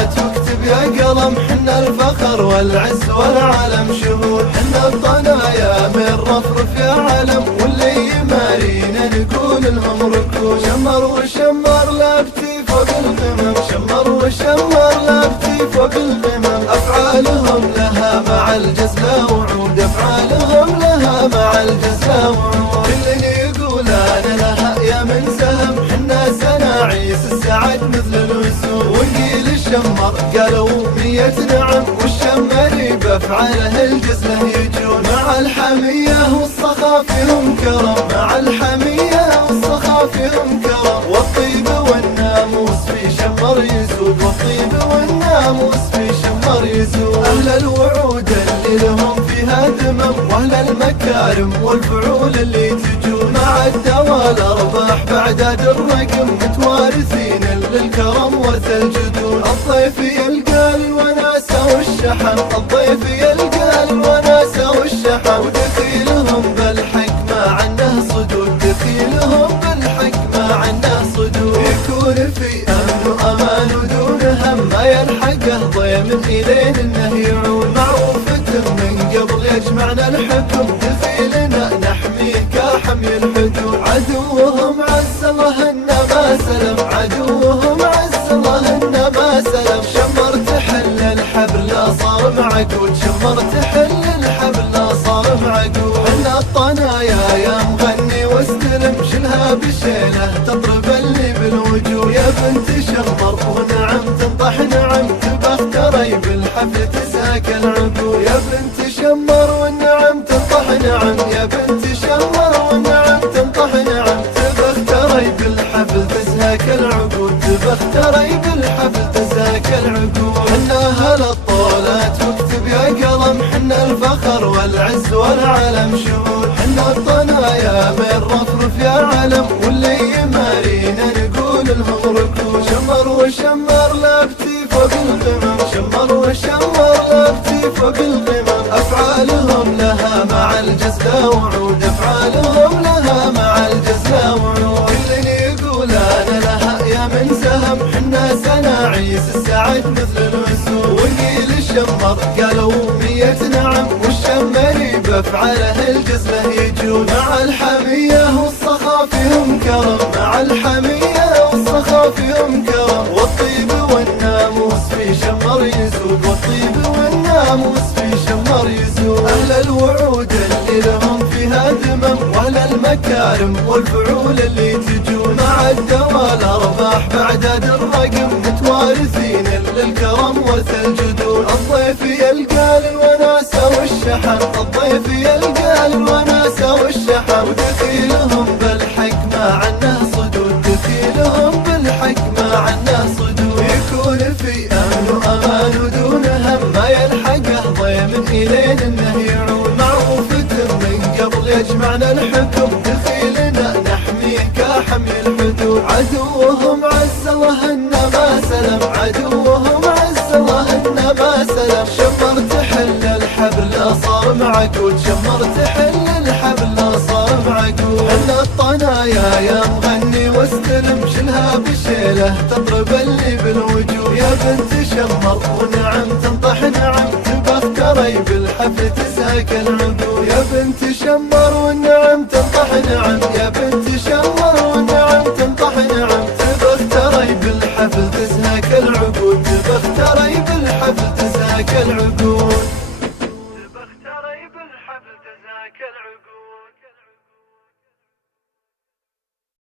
الطالات واكتب يا قلم، حنا الفخر والعز والعالم شهود، حنا الطنايا من رفرف يا علم، واللي يمارينا نقول لهم ركود. شمر وشمر لابتي فوق القمم، شمر وشمر لابتي فوق القمم، افعالهم لها مع الجزلة وعود، افعالهم لها مع الجزلة وعود. كل يقول انا لها يا من سهم، حنا سناعيس السعد مثل الوسود، وقيل الشمر قالوا 100 نعم، والشمري بافعاله الجزله يجون، مع الحميه والصخا فيهم كرم، مع الحميه والصخا فيهم كرم، والطيب والناموس في شمر يسود، والطيب والناموس في شمر يسود. اهل الوعود اللي لهم فيها ذمم، واهل المكارم والفعول اللي تجون، مع الدوال ارباح بعداد الرقم، متوارثين للكرم ورث الجدود. الضيف يلقى الوناسه والشحن، الضيف يلقى الوناسه والشحن، ودخيلهم بالحكمه عنه صدود، دخيلهم بالحكمه عنه صدود. يكون في امن وامان ودون هم، ما يلحقه ضيم الين انه يعود، معروفة من قبل يجمعنا الحكم، دخيلنا نحميه كحمي الحدود. عدوهم عز الله انه ما سلم، عدوهم عز الله انه ما سلم، شمر تحل الحبل لا صار معقود، شمر تحل الحبل لا صار معقود. حنا الطنايا يا مغني واستلم، شلها بشيله تضرب اللي بالوجوه، يا بنت شمر ونعم تنطح نعم، تبخ تري بالحفل تزهك العقول، يا بنت شمر والنعم تنطح نعم، يا بنت شمر والنعم تنطح نعم، تبخ تري بالحفل تزهك العقول، تبخ تري بالحفل تزهك العقول. حنا اهل الطولات واكتب يا قلم، حنا الفخر والعز والعالم شهود، حنا الطنايا من رفرف يا علم، واللي يمارينا نقول لهم ركود. شمر وشمر لابتي فوق القمم، شمر وشمر لابتي فوق القمم، افعالهم لها مع الجزله وعود، افعالهم لها مع الجزله وعود. كل يقول انا لها يا من سهم، حنا سناعيس السعد مثل الوسود، وقيل الشمر قالوا 100 نعم، والشمري بافعاله الجزله يجون، مع الحميه والصخا فيهم كرم، مع الحميه والصخا فيهم كرم، والطيب والناموس في شمر يسود، والطيب والناموس في شمر يسود. اهل الوعود اللي لهم فيها ذمم، واهل المكارم والفعول اللي تجون، مع الدوال ارباح بعداد الرقم، متوارثين للكرم ورث الجدود. الضيف يلقى الوناسه والشحن، الضيف يلقى الوناسه والشحن، ودخيلهم بالحكمه عنه صدود، دخيلهم بالحكمه عنه صدود. يكون في امن وامان ودون هم، ما يلحقه ضيم الين انه يعود، معروفة من قبل يجمعنا الحكم، دخيلنا نحميه كحمي الحدود. عدوهم عز الله انه ما سلم، عدوهم عز الله انه ما سلم، شمر تحل الحبل لا صار معقود، شمر تحل الحبل لا صار معقود. حنا الطنايا يا مغني واستلم، شلها بشيله تضرب اللي بالوجوه، يا بنت شمر ونعم تنطح نعم، تبخ تري بالحفل تزهك العقول، يا بنت شمر والنعم تنطح نعم، يا بنت شمر والنعم تنطح نعم، تبخ تري بالحفل تزهك العقول، تبخ تري بالحفل تزهك العقول.